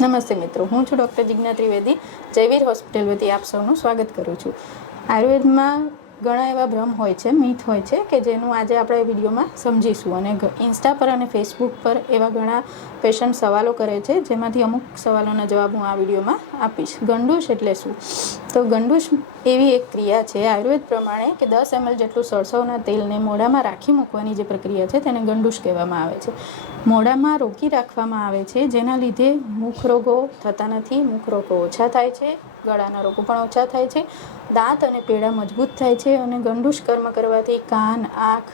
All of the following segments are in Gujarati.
નમસ્તે મિત્રો, હું છું ડૉક્ટર જિજ્ઞા ત્રિવેદી. જયવીર હોસ્પિટલ વતી આપ સૌનું સ્વાગત કરું છું. આયુર્વેદમાં ઘણા એવા ભ્રમ હોય છે, મિથ હોય છે કે જેનું આજે આપણે વિડીયોમાં સમજીશું. અને ઇન્સ્ટા પર અને ફેસબુક પર એવા ઘણા પેશન્ટ સવાલો કરે છે, જેમાંથી અમુક સવાલોના જવાબ હું આ વિડીયોમાં આપીશ. ગંડૂશ એટલે શું? તો ગંડૂશ એવી એક ક્રિયા છે આયુર્વેદ પ્રમાણે કે 10 ml જેટલું સરસવના તેલને મોઢામાં રાખી મૂકવાની જે પ્રક્રિયા છે તેને ગંડૂશ કહેવામાં આવે છે. મોઢામાં રોકી રાખવામાં આવે છે, જેના લીધે મુખ રોગો થતા નથી, મુખ રોગો ઓછા થાય છે, ગળાના રોગો પણ ઓછા થાય છે, દાંત અને પેડા મજબૂત થાય છે અને ગંડૂશ કર્મ કરવાથી કાન, આંખ,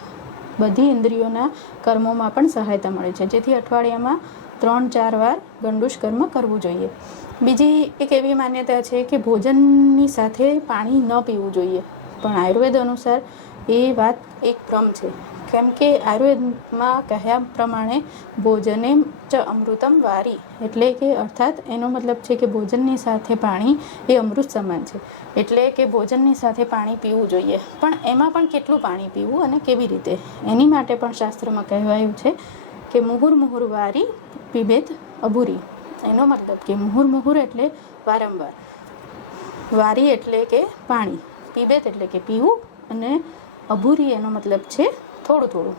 બધી ઇન્દ્રિયોના કર્મોમાં પણ સહાયતા મળે છે. જેથી અઠવાડિયામાં 3-4 વાર ગંડૂશ કર્મ કરવું જોઈએ. બીજી એક એવી માન્યતા છે કે ભોજનની સાથે પાણી ન પીવું જોઈએ, પણ આયુર્વેદ અનુસાર એ વાત એક ભ્રમ છે. કેમ કે આયુર્વેદમાં કહ્યા પ્રમાણે ભોજને ચ અમૃતમ વારી, એટલે કે અર્થાત એનો મતલબ છે કે ભોજનની સાથે પાણી એ અમૃત સમાન છે. એટલે કે ભોજનની સાથે પાણી પીવું જોઈએ, પણ એમાં પણ કેટલું પાણી પીવું અને કેવી રીતે, એની માટે પણ શાસ્ત્રમાં કહેવાયું છે કે મુહુર મુહુર વારી પીબેત અભૂરી. એનો મતલબ કે મુહુર મુહુર એટલે વારંવાર, વારી એટલે કે પાણી, પીબેત એટલે કે પીવું, અને અભૂરી એનો મતલબ છે થોડું થોડું.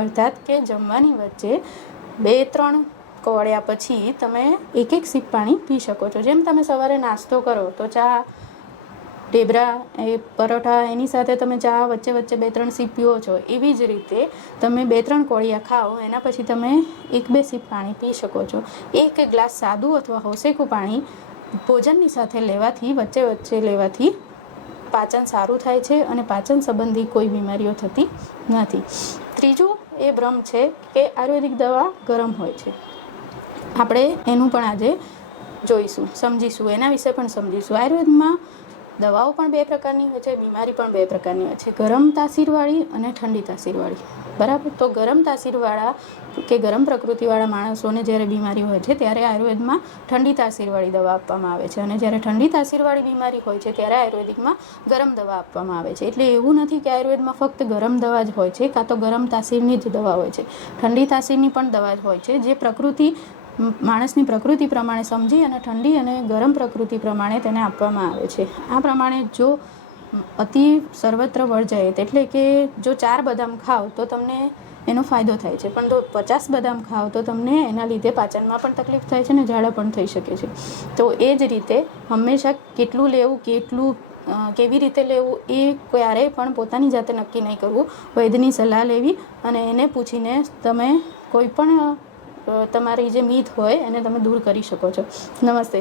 અર્થાત કે જમવાની વચ્ચે 2-3 કોળિયા પછી તમે એક સીપ પાણી પી શકો છો. જેમ તમે સવારે નાસ્તો કરો તો ચા, ઢેબરા, એ પરોઠા, એની સાથે તમે ચા વચ્ચે વચ્ચે 2-3 સીપ પીવો છો, એવી જ રીતે તમે 2-3 કોળિયા ખાઓ એના પછી તમે 1-2 સીપ પાણી પી શકો છો. 1 ગ્લાસ સાદું અથવા હોસેકું પાણી ભોજનની સાથે લેવાથી, વચ્ચે વચ્ચે લેવાથી પાચન સારું થાય છે અને પાચન સંબંધી કોઈ બીમારીઓ થતી નથી. ત્રીજું એ ભ્રમ છે કે આયુર્વેદિક દવા ગરમ હોય છે. આપણે એનું પણ આજે જોઈશું, સમજીશું, એના વિશે પણ સમજીશું. આયુર્વેદમાં દવાઓ પણ 2 પ્રકારની હોય છે, બીમારી પણ 2 પ્રકારની હોય છે, ગરમ તાસીરવાળી અને ઠંડી તાસીરવાળી. બરાબર? તો ગરમ તાસીરવાળા કે ગરમ પ્રકૃતિવાળા માણસોને જ્યારે બીમારી હોય છે ત્યારે આયુર્વેદમાં ઠંડી તાસીરવાળી દવા આપવામાં આવે છે, અને જ્યારે ઠંડી તાસીરવાળી બીમારી હોય છે ત્યારે આયુર્વેદિકમાં ગરમ દવા આપવામાં આવે છે. એટલે એવું નથી કે આયુર્વેદમાં ફક્ત ગરમ દવા જ હોય છે, કાં તો ગરમ તાસીરની જ દવા હોય છે. ઠંડી તાસીરની પણ દવા જ હોય છે, જે પ્રકૃતિ, માણસની પ્રકૃતિ પ્રમાણે સમજી અને ઠંડી અને ગરમ પ્રકૃતિ પ્રમાણે તેને આપવામાં આવે છે. આ પ્રમાણે જો અતિ સર્વત્ર વર્જાયત, એટલે કે જો 4 બદામ ખાઓ તો તમને એનો ફાયદો થાય છે, પણ જો 50 બદામ ખાઓ તો તમને એના લીધે પાચનમાં પણ તકલીફ થાય છે અને ઝાડા પણ થઈ શકે છે. તો એ જ રીતે હંમેશા કેટલું લેવું, કેવી રીતે લેવું એ ક્યારેય પણ પોતાની જાતે નક્કી નહીં કરવું. વૈદ્યની સલાહ લેવી અને એને પૂછીને તમે કોઈ પણ તમારી જે મિથ હોય એને તમે દૂર કરી શકો છો. નમસ્તે.